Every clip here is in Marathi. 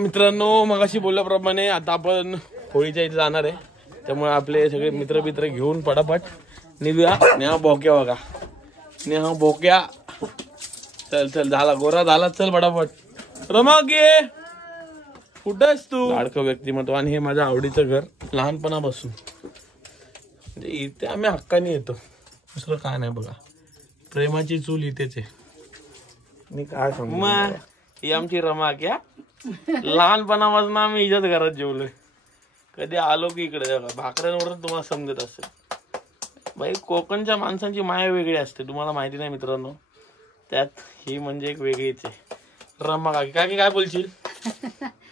मित्रांनो मगाशी बोलल्याप्रमाणे आता आपण होळीच्या इथे जाणार आहे, त्यामुळे आपले सगळे मित्र घेऊन पटापट निघूया. नेहा बोक्या बघा, नेहा बोक्या, चल चल झाला गोरा झाला, चल पटापट. रमा गे कुठंस तू? लाडकं व्यक्तिमत्व आणि हे माझ्या आवडीचं घर लहानपणापासून, म्हणजे इथे आम्ही हक्काने येतो, दुसरं काय नाही बघा. प्रेमाची चूल इथेच आहे. मी काय सांगू, ही आमची रमा क्या, लहानपणापासून आम्ही हिच्याच घरात जेवलोय. कधी आलो की इकडे भाकऱ्यांवर तुम्हाला समजत असेल. बाई कोकणच्या माणसांची माया वेगळी असते, तुम्हाला माहिती नाही मित्रांनो. त्यात ही म्हणजे एक वेगळीच आहे. रमा काकी, काकी काय बोलशील,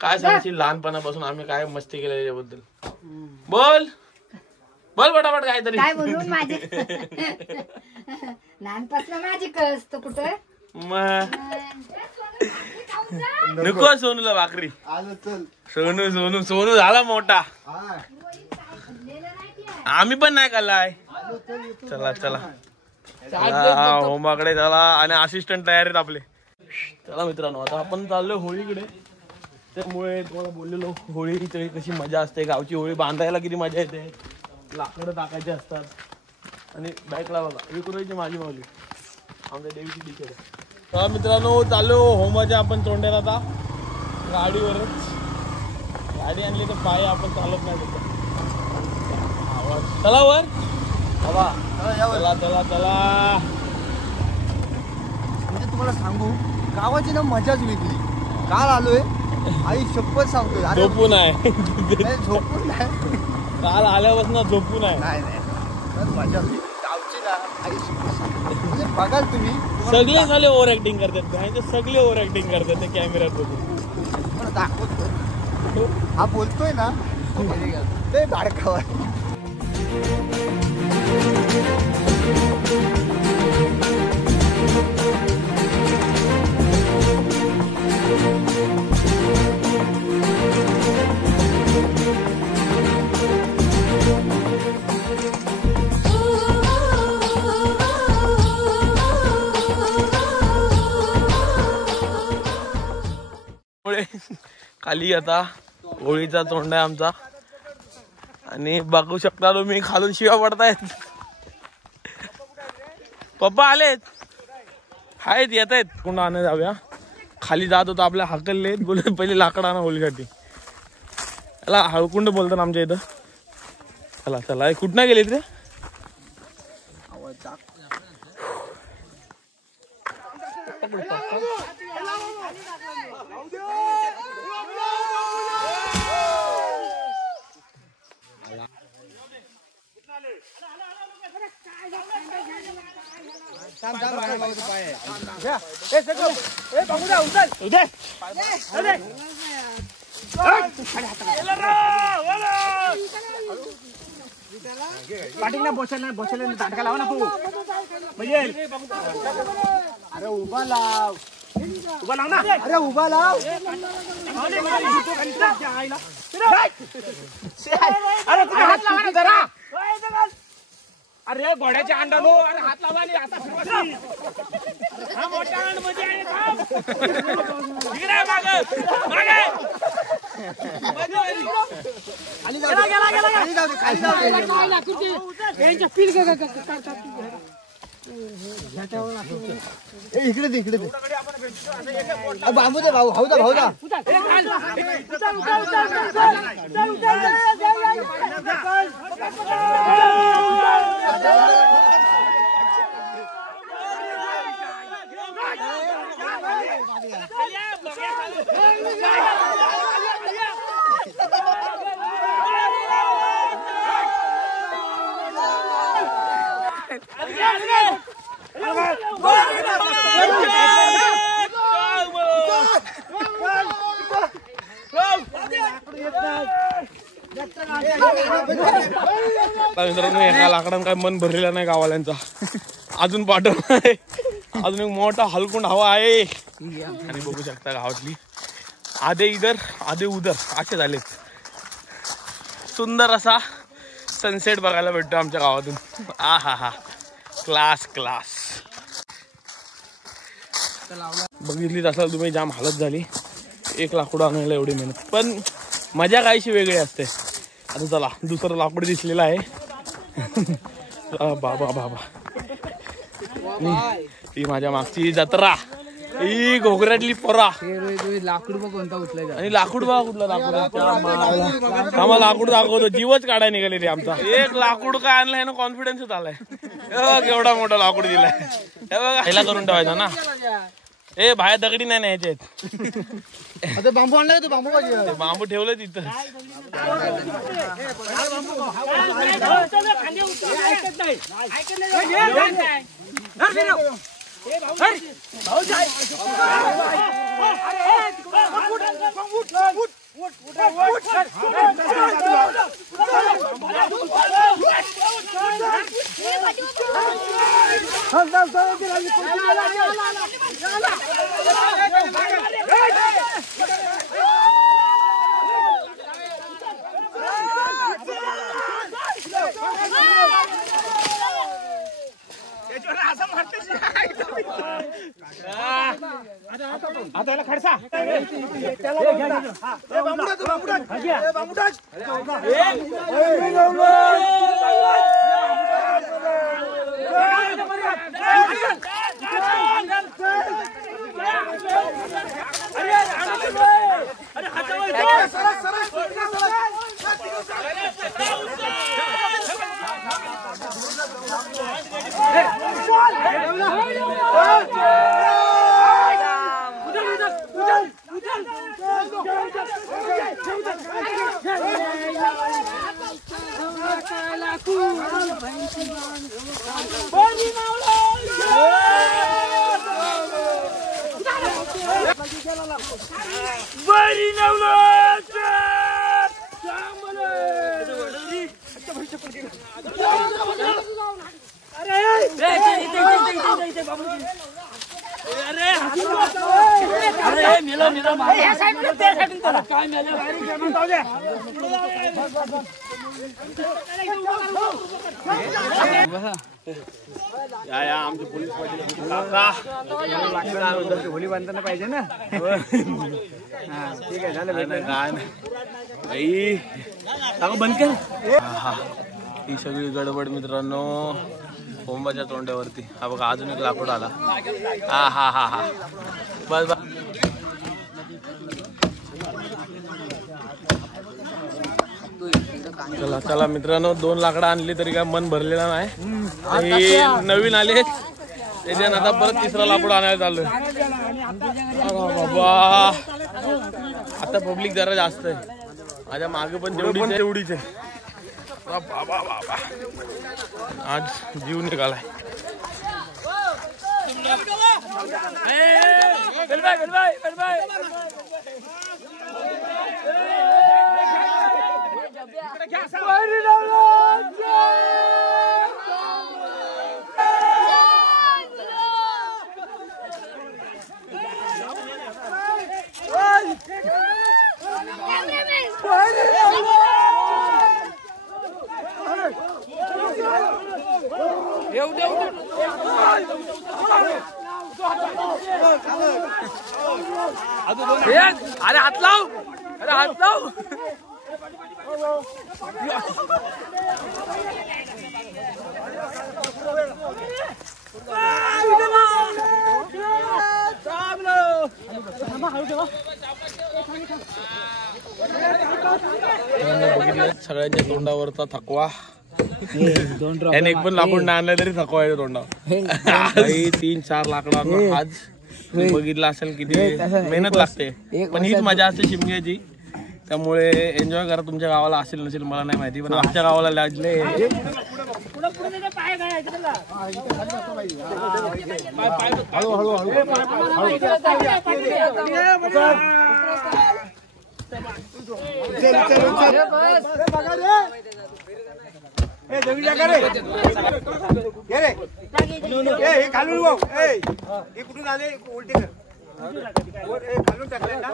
काय सांगशील लहानपणापासून आम्ही काय मस्ती केली त्याच्याबद्दल? बोल बोल पटापट काहीतरी. काय बोलू माझे लहानपासून माझी कस तो कुठं नको सोनूला भाकरी. सोनू सोनू सोनू झाला मोठा, आम्ही पण नाही खाल्लाय. चला चला होमाकडे चला, आणि असिस्टंट तयार आहेत आपले. चला मित्रांनो आता आपण चाललोय होळीकडे. त्यामुळे तुम्हाला बोललेलो होळीची कशी मजा असते, गावची होळी बांधायला किती मजा येते. लाकडं टाकायचे असतात आणि बाईकला बघा विकुरायची माझी माऊली, आमच्या देवीची टीचर आहे. चला मित्रांनो चाललो होमाच्या आपण तोंड्याला आता गाडीवरच. गाडी आणली तर पाय आपण चालत नाही तिथं. चला वर बाबा, चला चला चला. म्हणजे तुम्हाला सांगू गावाची ना मजाच वेगळी. काल आलोय आई शपथ सांगतोय, झोपून आहे झोपून नाही, काल आल्यापासून झोपून आहे. नाही मजा गावची ना आई शपथ सांगतोय. म्हणजे बघाल तुम्ही सगळे झाले ओव्हर ऍक्टिंग करतात, सगळे ओव्हर ऍक्टिंग करतात ते कॅमेऱ्यात बघून. पण दाखवतो हा बोलतोय ना ते बाडकावर. खाली आता होळीचा तोंड आहे आमचा, आणि बघू शकता तुम्ही खालून शिवा पडतायत. पप्पा आलेत, आहेत येत आहेत. कुंड आणा जाऊया, खाली जात होतो आपल्या हाकलले, बोलत पहिले लाकडा आणा होळीसाठी. याला हळकुंड बोलतात आमच्या इथं. चला चला कुठं गेलेत रे? पाटील बसले दाटका लावा ना तू. अरे उभा लाव, उभा लाव ना, अरे उभा लाव. अरे तुम्ही हात लावा ना जरा. अरे घोड्याच्या अंडानो अरे हात लावा आणि आता हा मोठा अंड मध्ये आहे थांब. इकडे मागे मागे खाली जाऊ, गेला खाली जाऊ, खाली जाऊ. यांच्या पील काढतात. इकडे दे, इकडे दे. बांबू दे भाऊ, भाऊ दा, भाऊ दा. एका लाकडानं काय मन भरलेलं नाही गावाल्यांचा. अजून पाठवलं आहे, अजून एक मोठा हलकुंड हवा आहे. आणि बघू शकता गावातली आधे इधर आधे उधर असे झालेत. सुंदर असा सनसेट बघायला भेटतो आमच्या गावातून. आ हा हा क्लास क्लास. बघितलीच असाल तुम्ही, जाम हालत झाली. एक लाकूड आणायला एवढी मेहनत, पण मजा काहीशी वेगळी असते. आता चला दुसरं लाकूड दिसलेलं आहे. बाबा बाबा ही माझ्या मागची जत्रा, ही घोगऱ्यातली पोरा. लाकूड बघ कोणता उचलायचा आणि लाकूड बघा कुठला लाकूड, आम्हाला लाकूड दाखवतो, जीवच काढाय निघाले रे आमचा. एक लाकूड काय आणलाय ना, कॉन्फिडन्सच आलाय. केवढा मोठा लाकूड दिलाय हे बघा. पहिला करून ठेवायचा ना, ए बाहेर दगडी नाही न्यायचे. बांबू आणलाय तू, बांबू पाहिजे. बांबू ठेवलं तिथं. आता याला खडसा या आमचे पोलीस होली बांधताना पाहिजे ना. ठीक आहे झालं. काय नाही सांग बंद कर. ही सगळी गडबड मित्रांनो कोंबाच्या तोंड्यावरती. हा बघा अजून एक लाकूड आला. हा हा हा हा बस बस. चला चला मित्रांनो, 2 लाकडं आणली तरी काय मन भरलेला नाही. हे नवीन आले त्याच्यान आता परत 3रा लाकूड आणायला चाललोय. बाबा आता पब्लिक जरा जास्त आहे. माझ्या मागे पण तेवढीच आहे. बाबा बाबा आज जीव निघालाय. अरे हात लाव, अरे हात लाव. बघितलं सगळ्यांच्या तोंडावरचा थकवा. याने एक पण लाकूड नाही आणलं तरी थकवा आहे तोंडावर. 3-4 लाकडांना आज बघितलं असेल किती मेहनत लागते, पण हीच मजा असते शिमग्याची. त्यामुळे एन्जॉय करा. तुमच्या गावाला असेल नसेल मला नाही माहिती, पण आमच्या गावाला लाजले. कुठून आले उलटी कर. खालून टाकले ना.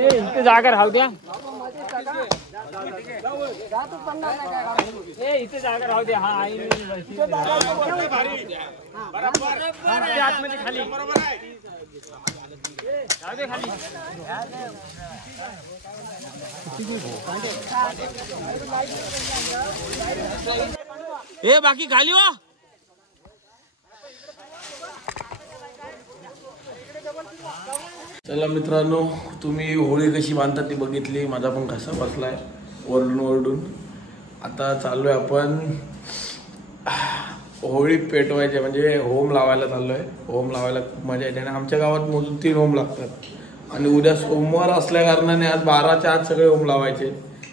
इथे जागा राहू द्या. इथे जागा राहू द्या. हा आतमध्ये खाली राहू दे खाली. ए बाकी खाली हो. चला मित्रांनो, तुम्ही होळी कशी बांधतात ती बघितली. माझा पण घसा बसलाय ओरडून ओरडून. आता चाललोय आपण होळी पेटवायचे म्हणजे होम लावायला चाललोय. होम लावायला खूप मजा येते आणि आमच्या गावात मोजून 3 होम लागतात आणि उद्या सोमवार असल्या कारणाने आज 12च्या आत सगळे होम लावायचे.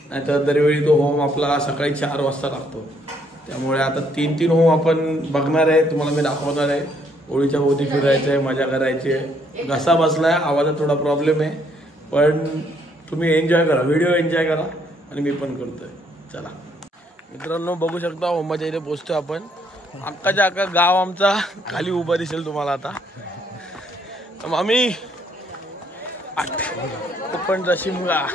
नाहीतर दरवेळी तो होम आपला सकाळी 4 वाजता लागतो. त्यामुळे आता 3 होम आपण बघणार आहे. तुम्हाला मी दाखवणार आहे. होळीच्या भोवती फिरायचं आहे, मजा करायची आहे. घसा बसलाय, आवाजात थोडा प्रॉब्लेम आहे, पण तुम्ही एन्जॉय करा, व्हिडिओ एन्जॉय करा आणि मी पण करतोय. चला मित्रांनो, बघू शकता होमाच्या इथे पोचतोय आपण. अख्खाच्या अख्खा गाव आमचा खाली उभा दिसेल तुम्हाला आता. आम्ही कोकणचा शिमगा.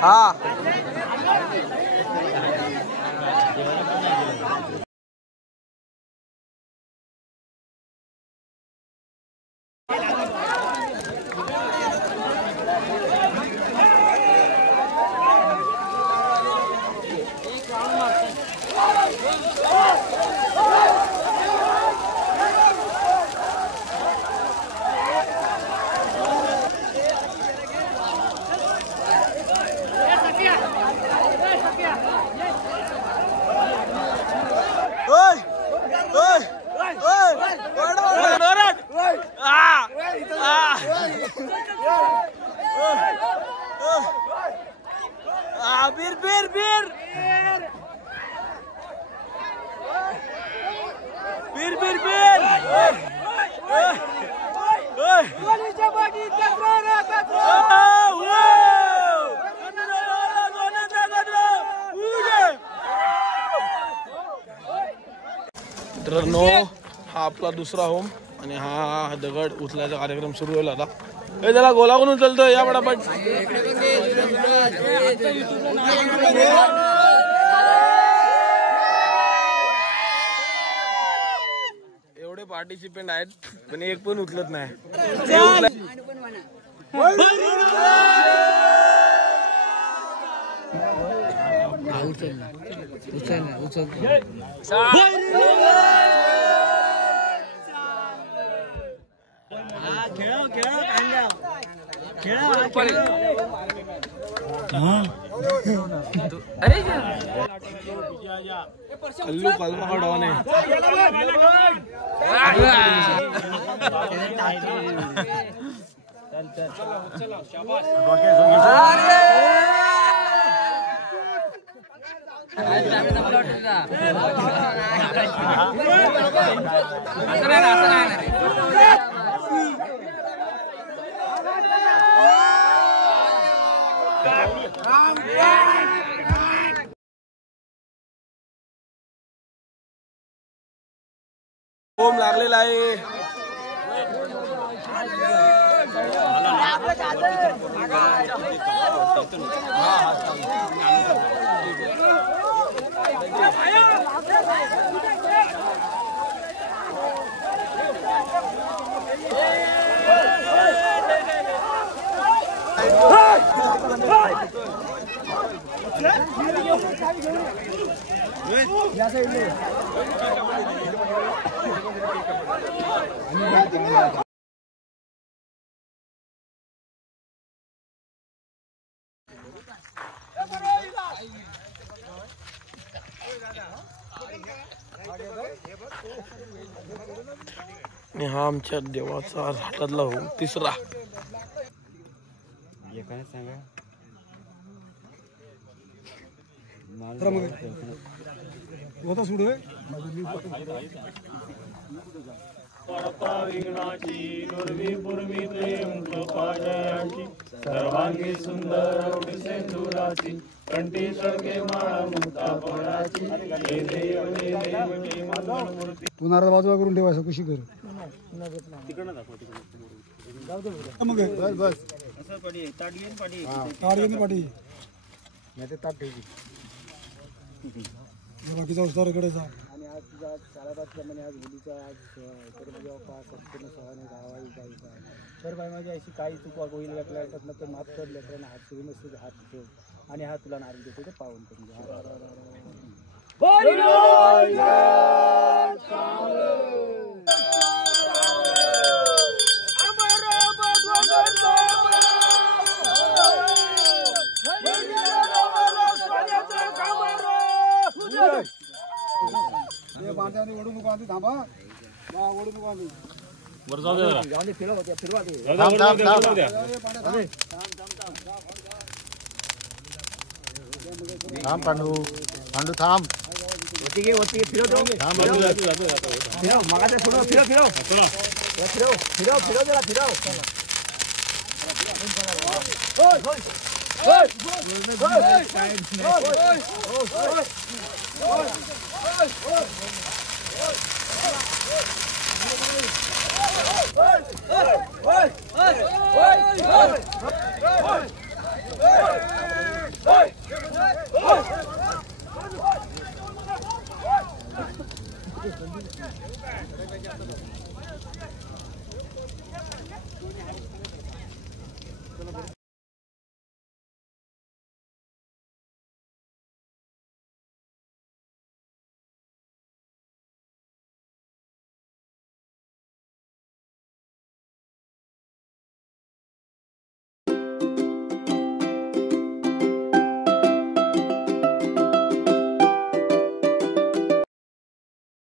हा बीर बीर बीर बीर बीर बीर मित्रांनो, हा आपला दुसरा होम आणि हा दगड उचलायचा कार्यक्रम सुरू होईल आता. हे त्याला गोलागून उचलतोय या पटापट. एवढे पार्टिसिपेंट आहेत पण एक पण उचलत नाही. कल्लू कलमा का डॉन है. होम लागलेला आहे. आणि हा आमच्या देवाचा हातातला होम तिसरा. सांगा होता सुरू परता विघ्नाची दुर्वी पूर्वी प्रेम कृपा जयाची सर्वांगी सुंदर उडसे दुराची कंठी सडके माळ मुक्ता पळाची हे देव हे मंगलमूर्ती. तू नारळ बाजूला करून ठेवायचं कशी कर मग बस बस पाठी नाही ते ताट ठेवली बाकीचा उस्ताराकडे जा. आणि आज तुझा सालाबादप्रमाणे आज होलीचा आज तर जेव्हा संपूर्ण सहाने गावाही जायचा तर बाई माझी अशी काही चुका होईल लेकला येतात ना तर माफ कर लेकरांना हात फिरून असते हात ठेव आणि हा तुला नारळ देतो ते पावन करून बांध्याने ओढू नको आधी थांबा ओढू नको आधी बरं जाऊ दे जरा. फिरवा थांब पांडू पांडू थांब फिरव